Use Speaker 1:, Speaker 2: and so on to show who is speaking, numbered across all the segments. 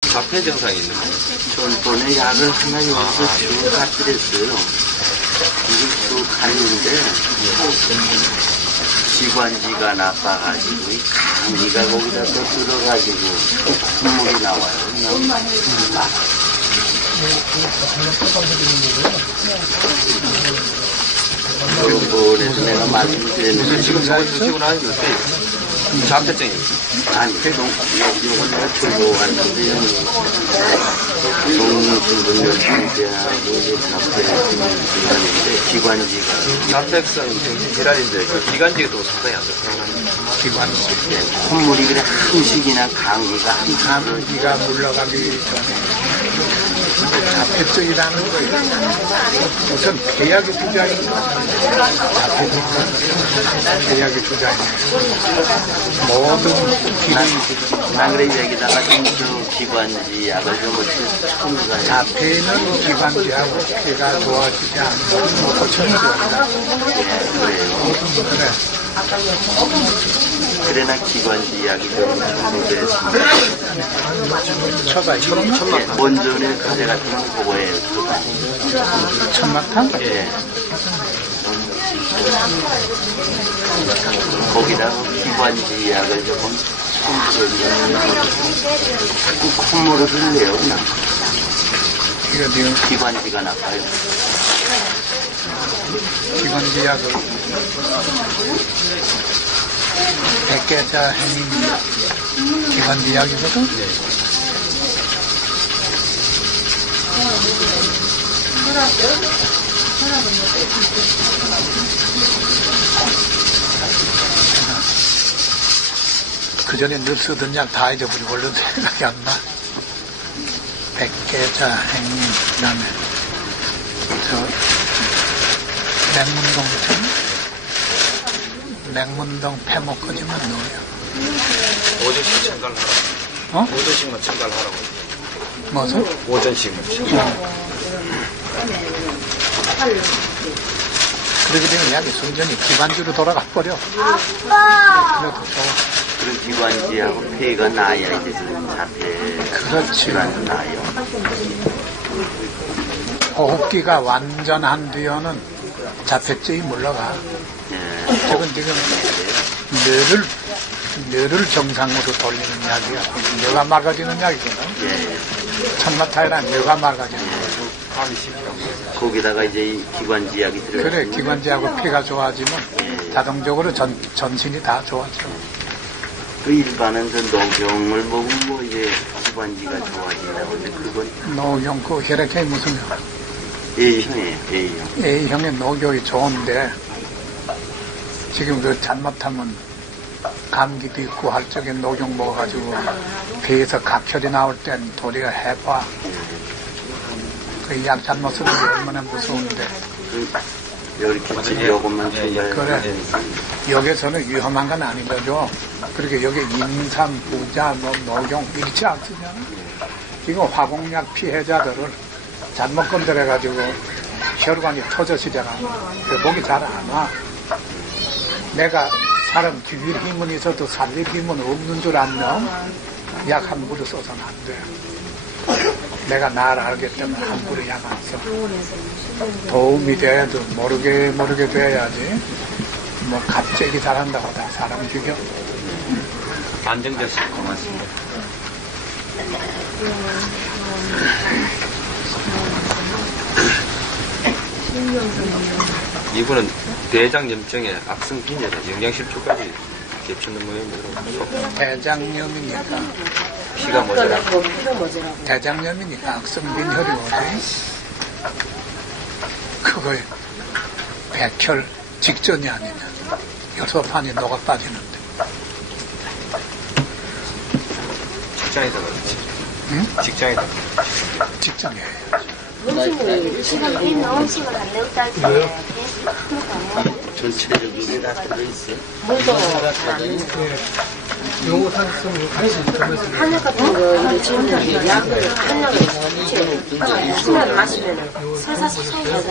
Speaker 1: 자폐 증상이 있는 거예요?
Speaker 2: 전번에 약을 하나 여기서 주고 갔더랬어요. 이게 또 갔는데 기관지가 나빠가지고 이 감기가 거기다 또 들어가지고 콧물이 나와요. 저번에도 내가 말씀드렸는데
Speaker 1: 지금 저거 드시고 나니까 자폐증이
Speaker 2: 아니, 요건 내가 들고 왔는데, 동물신분 열심히하고 이제 자폐증인데, 기관지가.
Speaker 1: 자폐성 정신 질환인데 그 기관지가 또 상당히 안 좋다고
Speaker 2: 기관지. 콧물이 그래, 한식이나 감기가
Speaker 3: 감기가 물러가기 전에 자폐증이라는 거예요. 우선 폐약의 주자입니다. 자폐증은 폐약의 주자입니다. 모든
Speaker 2: 난 그래 얘기다가 저 기관지 약을 좀 처음 가요.
Speaker 3: 자폐는 기관지하고 폐가 좋아지지 않는 고쳐져요.
Speaker 2: 그래요. 그래나 기관지 약이 좀 청소됐습니다.
Speaker 3: 천막탕.
Speaker 2: 원전의 가재 같은 건 그거예요, 그거.
Speaker 3: 천막탕?
Speaker 2: 예. 거기다가 기관지 약을 조금 손들어주면 자꾸 콧물을 흘려요, 그냥.
Speaker 3: 이거 지금
Speaker 2: 기관지가 나빠요.
Speaker 3: 기관지 약을 백계자 행인 기관지 약이거든? 그 전에 늘 쓰던 약 다 잊어버리고 얼른 생각이 안 나. 백계자 행인, 그 다음에 맹문동 폐목까지만 넣어요.
Speaker 1: 오전씩 첨가를 하라고.
Speaker 3: 어?
Speaker 1: 오전씩만 첨가를 하라고.
Speaker 3: 뭐서?
Speaker 1: 오전씩만 첨가.
Speaker 3: 그러게 되면 약이 순전히 기관지로 돌아가 버려. 그래도 좋아.
Speaker 2: 그런 기관지하고 폐가 나야 이제 자폐
Speaker 3: 그렇지.
Speaker 2: 질환도 나요.
Speaker 3: 호흡기가 완전한 뒤에는 자폐증이 물러가.
Speaker 2: 예.
Speaker 3: 저건 지금 뇌를 정상으로 돌리는 약이야. 뇌가 맑아지는 약이거든.
Speaker 2: 예.
Speaker 3: 천마타이란 뇌가 맑아지는 거야.
Speaker 2: 거기다가 이제 이 기관지 약이 들어가요.
Speaker 3: 그래, 기관지하고 피가 좋아지면 자동적으로 전신이 다 좋아져.
Speaker 2: 그 일반은 저 녹용을 먹으면 뭐 이제 기관지가 좋아진다고 근데 그건
Speaker 3: 노경, 그 혈액형이 무슨 형?
Speaker 2: A형이에요, A형.
Speaker 3: A형의 노경이 좋은데, 지금 그 잘못하면 감기도 있고 할 적에 노경 먹어가지고 배에서 각혈이 나올 땐 도리가 해봐. 그 약 잘못 쓰는 게 얼마나 무서운데.
Speaker 2: 이렇게 요것만 첨가해.
Speaker 3: 그래. 여기서는 위험한 건 아닌 거죠. 그렇게 여기 임산, 부자, 노경 일치 안 쓰잖아. 이거 화공약 피해자들을 잘못 건드려가지고 혈관이 터져지잖아. 그 목이 잘 안 와. 내가 사람 죽일 힘은 있어도 살릴 힘은 없는 줄 알면 약 함부로 써서는 안 돼. 내가 나를 알기 때문에 함부로 약 안 써. 도움이 돼도 모르게 돼야지. 뭐 갑자기 잘한다고 다 사람 죽여.
Speaker 1: 안정됐을 것 같습니다. 이분은 대장염증에 악성빈혈에 영양실조까지 겹치는 모양이더라고요.
Speaker 3: 대장염이니까
Speaker 1: 피가 모자라고.
Speaker 3: 대장염이니까 악성빈혈이 오지. 그거에 백혈 직전이 아니냐. 혈소판이 녹아 빠지는데.
Speaker 1: 직장에서 그렇지.
Speaker 3: 응?
Speaker 1: 직장에서.
Speaker 3: 직장에.
Speaker 2: 전체적인 게 다 들어있어요.
Speaker 4: 한약 같은 거 이제 지금 약을 한약을 수면 마시면은 설사사사히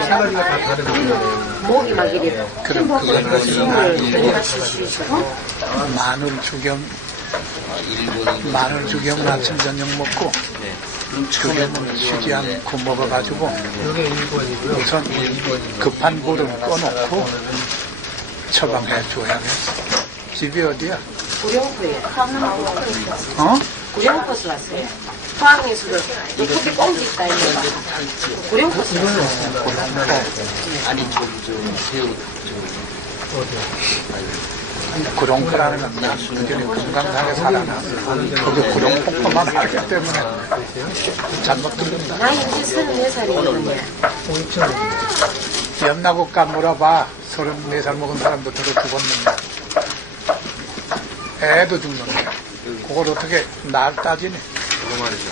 Speaker 4: 사람이 목이 막 이래
Speaker 3: 그럼 그거는
Speaker 4: 숨을 마시시고
Speaker 3: 마늘 죽염 마늘 죽이면 아침 저녁 먹고
Speaker 1: 네.
Speaker 3: 죽이면 쉬지 않고 먹어가지고 우선 급한 불을 꺼놓고 처방해 줘야 돼. 집이 어디야?
Speaker 4: 구룡포에.
Speaker 3: 어?
Speaker 4: 구룡포에서 왔어요. 포항에서도 커피 꽁지 있다 이거. 구룡포에서 왔어요.
Speaker 3: 구룡포라는 건 난 그전에 금강산에 살아나. 거기 구룡포만 알기 때문에 잘못 들린다.
Speaker 4: 나 이제 34살이거든요.
Speaker 3: 염나국가 물어봐. 34살 먹은 사람도 들어 죽었는데. 애도 죽는데. 그걸 어떻게 날 따지니?
Speaker 1: 그거 말이죠.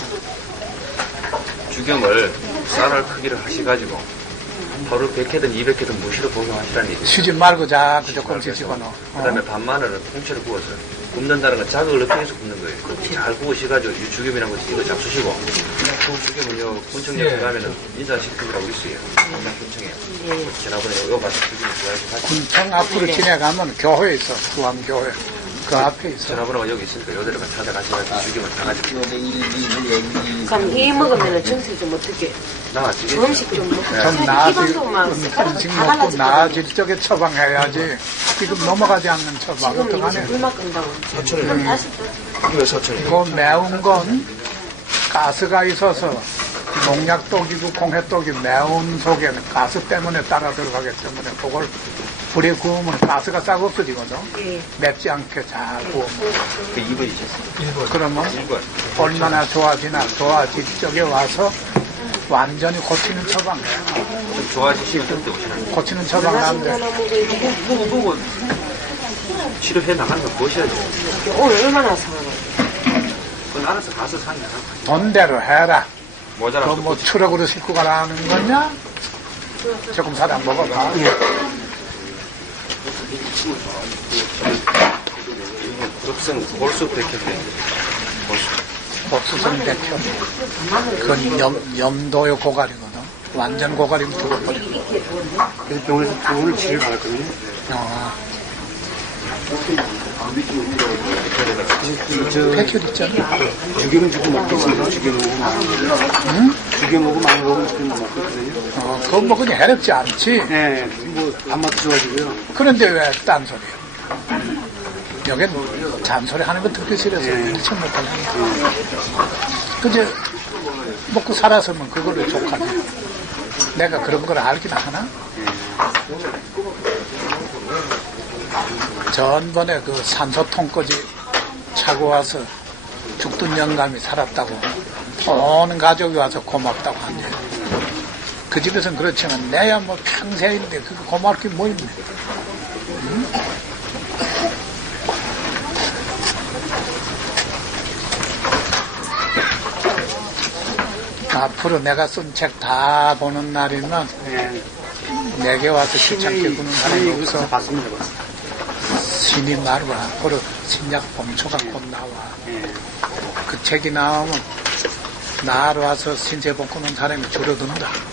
Speaker 1: 주경을 쌀알 크기를 하셔가지고 하루 100회든 200회든 무시로 복용하시라는 얘기죠.
Speaker 3: 쉬지 말고 자꾸 조금씩 집어넣어.
Speaker 1: 그 다음에 반마늘은 통째로 구워서 굽는다는 건 자극을 넣기 위해서 굽는 거예요. 잘 구우셔가지고 이 죽염이라는 거 이거 잡수시고 죽염은요 군청역 가면은 인사식품이라고 있어요. 군청에 지난번에 요 가서 죽염을 구하셔서
Speaker 3: 군청 앞으로 지나가면 교회 있어. 수암교회. 그 앞에 있어.
Speaker 1: 전화번호가 여기 있으니까 요대로가 찾아가셔가지고 죽염을 다 가지고
Speaker 4: 그럼 이 먹으면 정신 좀 어떻게
Speaker 1: 나와지겠죠.
Speaker 4: 음식 좀 먹고
Speaker 3: 좀 나아질,
Speaker 4: 기본도만
Speaker 3: 음식 먹고 나아질 적에 처방해야지. 지금 넘어가지 않는 처방.
Speaker 4: 지금 이거
Speaker 3: 어떡하네.
Speaker 4: 불맛 끈다고. 그럼 다시 또
Speaker 1: 이거 서천이.
Speaker 3: 그 매운 건 가스가 있어서 농약독이고 공해독이 매운 속에는 가스 때문에 따라 들어가기 때문에 그걸 불에 구우면 가스가 싹 없어지거든.
Speaker 4: 예.
Speaker 3: 맵지 않게 잘 구우면.
Speaker 1: 그 2번이셨어요.
Speaker 3: 그러면
Speaker 1: 1번.
Speaker 3: 얼마나 좋아지나 좋아질 적에 와서 완전히 고치는 처방이야.
Speaker 1: 좀 좋아지시면 그때 오시는 거예요.
Speaker 3: 고치는 처방 안 돼.
Speaker 1: 보고 치료해 나가는 거 보셔야죠.
Speaker 4: 오늘 얼마나 사는
Speaker 1: 그건 알아서 가서 사는 거야.
Speaker 3: 돈대로 해라.
Speaker 1: 모자라서
Speaker 3: 그뭐 추럭으로 싣고 가라는 거냐? 조금 사다 먹어봐.
Speaker 1: 급성 골수 백혈병.
Speaker 3: 복수성 백혈. 그건 염도의 고갈이거든. 완전 고갈이면 죽어버려.
Speaker 2: 병원에서 병원을 치료를 받았거든요.
Speaker 3: 백혈 있잖아.
Speaker 2: 죽이면 조금 먹겠습니다.
Speaker 3: 응?
Speaker 2: 죽여먹고 많이 먹으면 조금 먹거든요.
Speaker 3: 그거 뭐 그냥 해롭지 않지.
Speaker 2: 네, 뭐 밥맛도 좋아지고요.
Speaker 3: 그런데 왜 딴소리야? 여긴 잔소리 하는 거 듣기 싫어서 일체 못하는 거야. 그제 먹고 살았으면 그걸로 족하네. 내가 그런 걸 알긴 하나? 전번에 그 산소통까지 차고 와서 죽던 영감이 살았다고 온 가족이 와서 고맙다고 한대. 그 집에서는 그렇지만 내야 뭐 평생인데 그거 고마울 게 뭐 있네. 응? 앞으로 내가 쓴 책 다 보는 날이면 내게 와서 귀찮게 구는 사람이 없어.
Speaker 2: 봤습니다.
Speaker 3: 신이 말고 앞으로 신약 범초가 곧 나와. 그 책이 나오면 나로 와서 신세 볶는 사람이 줄어든다.